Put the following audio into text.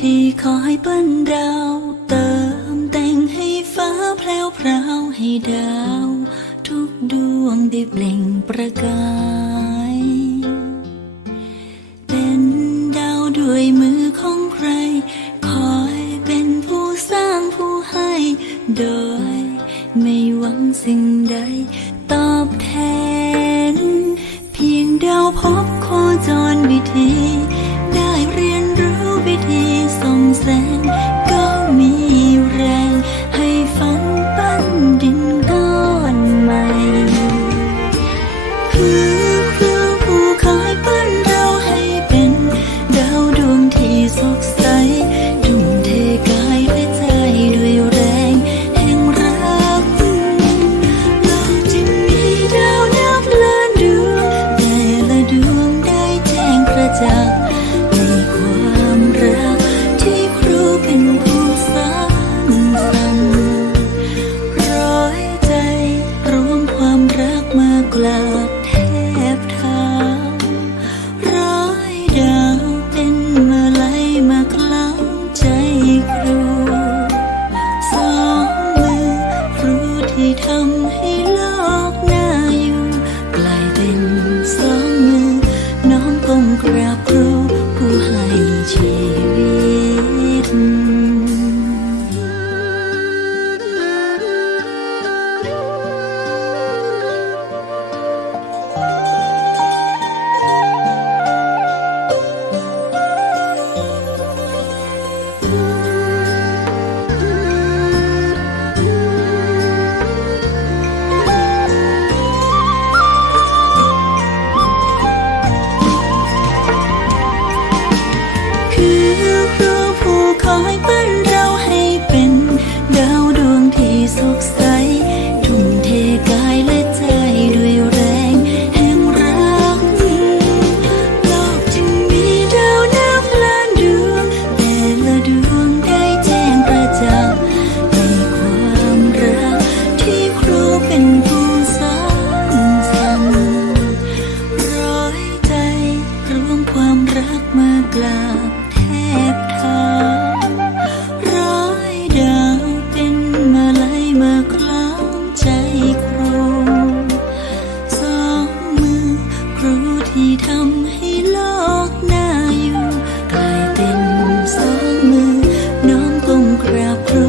ธีขอให้เปิ้นดาวเติมแต่งให้ฟ้าแพรวพราวให้ดาว ทุกดวงได้เปล่งประกาย เป็นดาวด้วยมือของใคร คอยเป็นผู้สร้างผู้ให้ โดยไม่หวังสิ่งใด ตอบแทน เพียงดาวพบโคจรวิธี you กราบแทบเท้าร้อยดาเป็นมลัยมาคล้องใจครสองมือครูที่ทำให้โลกน่าอยู่ กลายเป็นสองมือน้อมก้มกราบครู